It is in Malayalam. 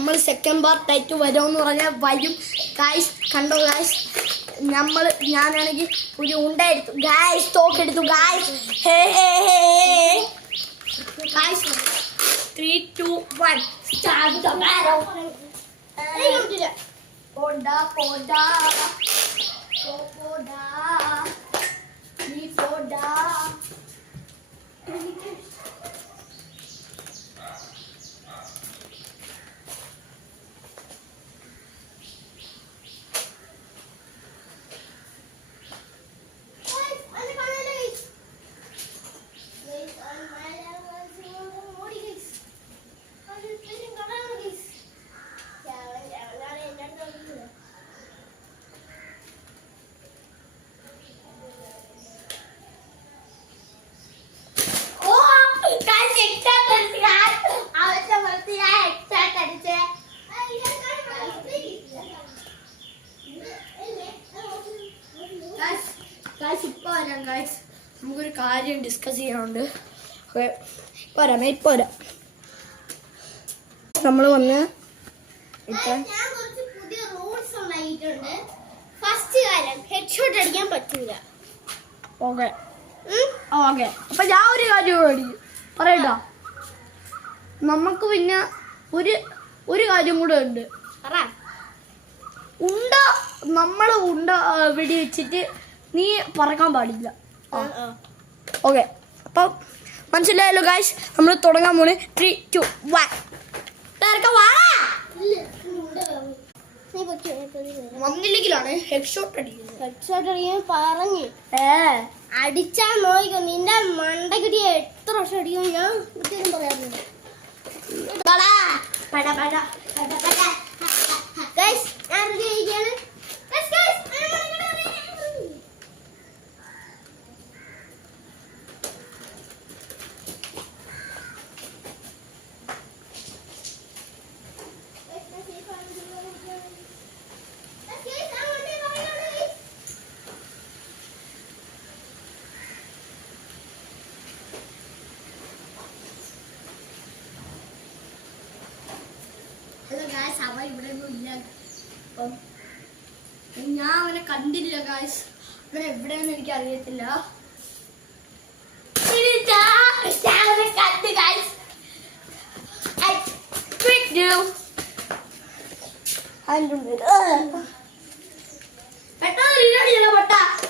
നമ്മൾ സെക്കൻഡ് പാർട്ടായിട്ട് വരുമെന്ന് പറഞ്ഞാൽ വരും ഗായ്സ്. കണ്ടോ ഗായ്സ്, ഞാനാണെങ്കിൽ ഒരു ഉണ്ട എടുത്തു ഗായ്സ്, തോക്കെടുത്തു guys. Guys 3, 2, 1 start the barrow. പോടാ പോടാ പോടാ നീ പോടാ. നമുക്കൊരു കാര്യം ഡിസ്കസ് ചെയ്യാനുണ്ട്. പോരാ നമ്മൾ വന്ന് പുതിയ റൂൾസ് ഉണ്ടായിട്ടുണ്ട്. ഫസ്റ്റ് കാര്യം ഹെഡ്ഷോട്ട് അടിക്കാൻ പറ്റില്ല. ഓക്കെ അപ്പൊ ഞാൻ ഒരു കാര്യം പറയട്ടോ. നമുക്ക് പിന്നെ ഒരു കാര്യം കൂടെ ഉണ്ട്. നമ്മള് ഉണ്ട വെടി വെച്ചിട്ട് നീ പറക്കാൻ പാടില്ല. ഓക്കെ, അപ്പം മനസ്സിലായല്ലോ ഗായ്സ്. നമ്മൾ തുടങ്ങാൻ പോണ്. 3, 2, 1 വന്നില്ലെങ്കിലാണ് ഹെഡ്ഷോട്ട് അടിക്കാൻ പറഞ്ഞു. അടിച്ചാ നോക്കിക്കോ, നിന്റെ മണ്ടക്കിട്ടിയ എത്ര വർഷം അടിക്കും ഞാൻ ഒരിക്കലും പറയാറില്ല. ഞാൻ റെഡി ആയിരിക്കാണ്. അവൻ ഇവിടെ ഒന്നും ഇല്ല. അപ്പം ഞാൻ അവനെ കണ്ടില്ല ഗായ്സ്. അവൻ എവിടെയെന്ന് എനിക്ക് അറിയത്തില്ല. പെട്ടെന്ന്